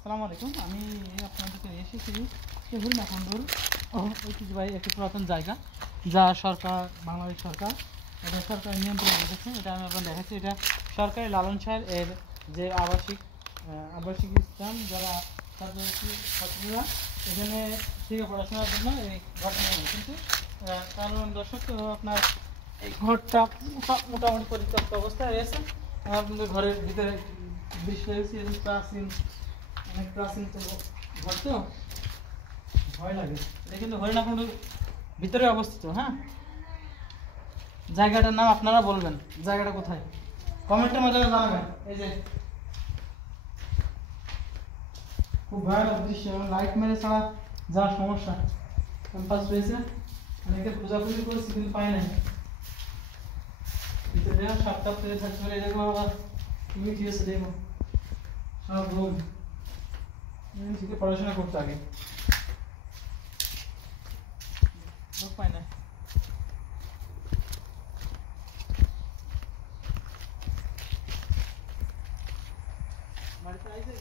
আসসালামু আলাইকুম। আমি আপনাদেরকে এসেছি হরিণাকুণ্ডুর ঐতিহ্যবাহী একটি পুরাতন জায়গা, যা বাংলাদেশ সরকার এটা সরকারি নিয়ন্ত্রণে রেখেছে। এটা আমি আপনার দেখাচ্ছি। এটা সরকারি লালন শাহের এর যে আবাসিক স্থান, যারা ছাত্ররা এখানে থেকে পড়াশোনার জন্য এই ঘরটা নেই। কিন্তু কারণ দর্শক, আপনার এই ঘরটা মোটামুটি পরিত্যক্ত অবস্থায় রয়েছে। আপনাদের ঘরের ভিতরে দৃশ্য রয়েছে অনেক প্রাচীন তো ঘর, তো ভয় লাগে। এটা কিন্তু হরিণাকুণ্ডুর ভিতরে অবস্থিত। হ্যাঁ, জায়গাটার নাম আপনারা বলবেন, জায়গাটা কোথায় কমেন্টের মাধ্যমে জানাবেন। এই যে খুব ভয়ানক দৃশ্য, লাইট মেরে ছাড়া যা সমস্যা। ক্যাম্পাস রয়েছে, অনেকে খোঁজাখুঁজি করেছি কিন্তু পাই নাই। ভিতরে সাতটা প্লেট থাকতে পারে। দেখো আবার তুমি ঠিক আছে, দেখো সব রুম থেকে পড়াশোনা করতে আগে লোক পায় না। বাড়িতে আইসে